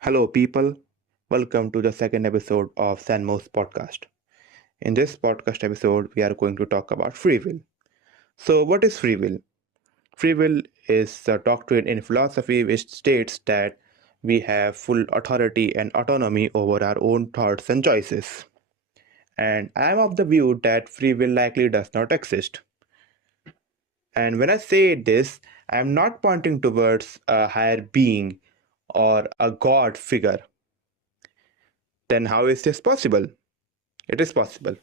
Hello, people. Welcome to the second episode of Sanmoh's podcast. In this podcast episode, we are going to talk about free will. So, what is free will? Free will is a doctrine in philosophy which states that we have full authority and autonomy over our own thoughts and choices. And I am of the view that free will likely does not exist. And when I say this, I am not pointing towards a higher being or a god figure. Then, how is this possible? It is possible.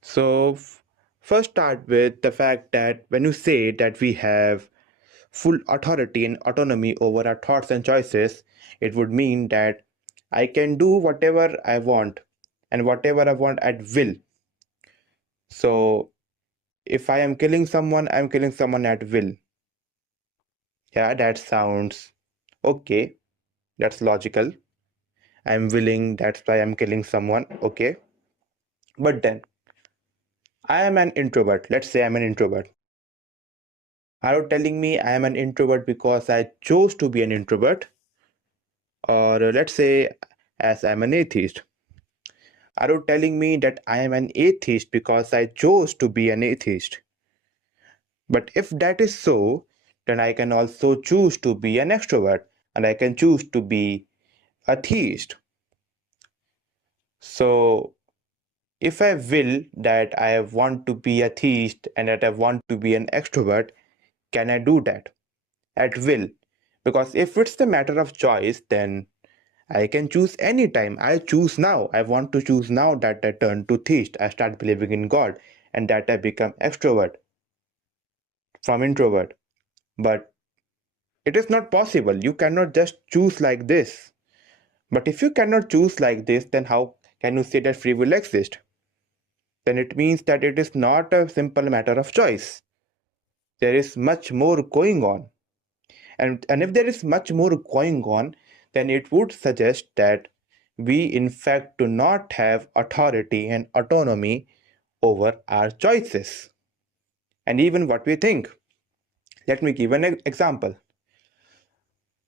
So, first start with the fact that when you say that we have full authority and autonomy over our thoughts and choices, it would mean that I can do whatever I want and whatever I want at will. So, if I am killing someone, I'm killing someone at will. Yeah, that sounds okay. That's logical. I'm willing, that's why I'm killing someone. Okay. But then, I am an introvert. Let's say I'm an introvert. Are you telling me I am an introvert because I chose to be an introvert? Or let's say, as I'm an atheist. Are you telling me that I am an atheist because I chose to be an atheist? But if that is so, then I can also choose to be an extrovert and I can choose to be a theist. So, if I will that I want to be a theist and that I want to be an extrovert, can I do that at will? Because if it's the matter of choice, then I can choose anytime. I choose now. I want to choose now that I turn to theist. I start believing in God and that I become extrovert from introvert. But it is not possible. You cannot just choose like this. But if you cannot choose like this, then how can you say that free will exists? Then it means that it is not a simple matter of choice. There is much more going on. And if there is much more going on, then it would suggest that we in fact do not have authority and autonomy over our choices and even what we think. Let me give an example.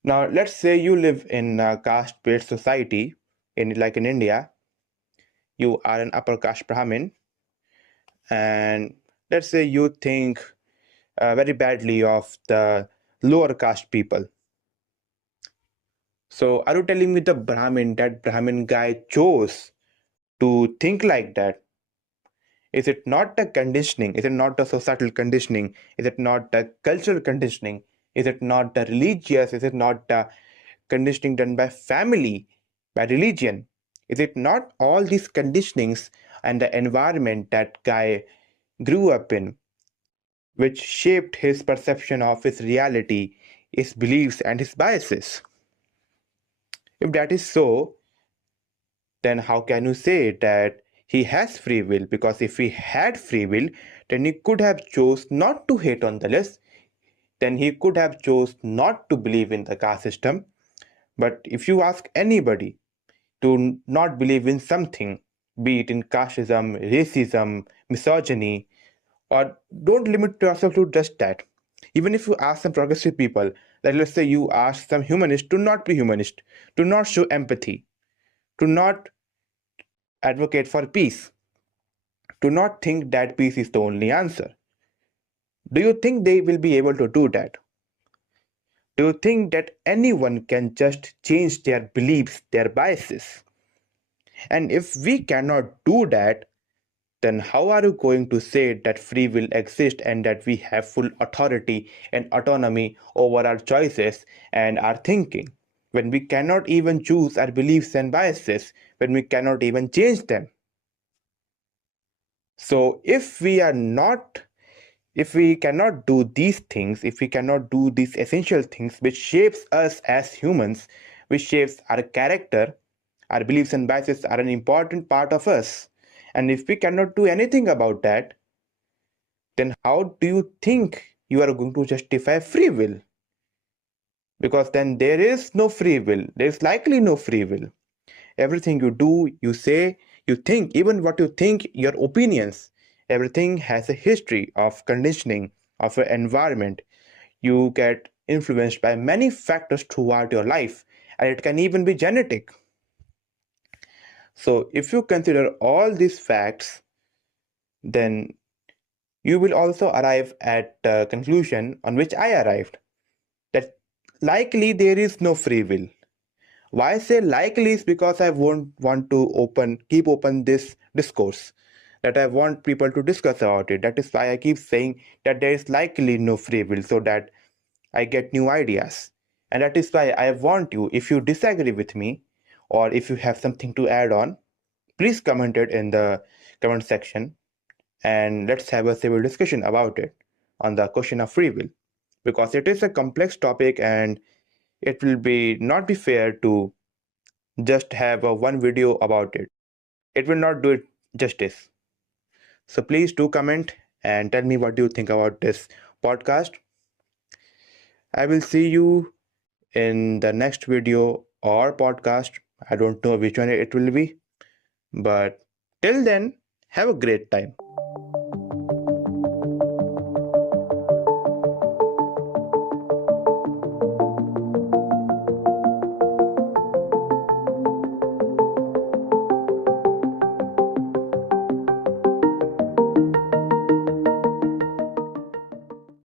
Now, let's say you live in a caste-based society, like in India. You are an upper caste Brahmin, and let's say you think very badly of the lower caste people. So, are you telling me that Brahmin guy chose to think like that? Is it not a conditioning? Is it not a societal conditioning? Is it not a cultural conditioning? Is it not a religious? Is it not a conditioning done by family, by religion? Is it not all these conditionings and the environment that guy grew up in, which shaped his perception of his reality, his beliefs, and his biases? If that is so, then how can you say that he has free will? Because if he had free will, then he could have chose not to hate on the less, then he could have chose not to believe in the caste system. But if you ask anybody to not believe in something, be it in casteism, racism, misogyny, or don't limit yourself to just that. Even if you ask some progressive people, like let's say you ask some humanists to not be humanist, to not show empathy, to not advocate for peace, to not think that peace is the only answer. Do you think they will be able to do that? Do you think that anyone can just change their beliefs, their biases? And if we cannot do that, then how are you going to say that free will exists and that we have full authority and autonomy over our choices and our thinking? When we cannot even choose our beliefs and biases, when we cannot even change them. So if we cannot do these things, if we cannot do these essential things which shapes us as humans, which shapes our character, our beliefs and biases are an important part of us. And if we cannot do anything about that, then how do you think you are going to justify free will? Because then there is no free will. There is likely no free will. Everything you do, you say, you think, even what you think, your opinions, Everything has a history of conditioning, of your environment. You get influenced by many factors throughout your life, and it can even be genetic. So, if you consider all these facts, then you will also arrive at a conclusion on which I arrived, that likely there is no free will. Why I say likely is because I won't want to keep open this discourse, that I want people to discuss about it. That is why I keep saying that there is likely no free will, so that I get new ideas. And that is why I want you, if you disagree with me, or if you have something to add on, please comment it in the comment section, and let's have a civil discussion about it on the question of free will, because it is a complex topic and it will be not be fair to just have a one video about it. It will not do it justice. So please do comment and tell me what you think about this podcast. I will see you in the next video or podcast. I don't know which one it will be, but till then, have a great time.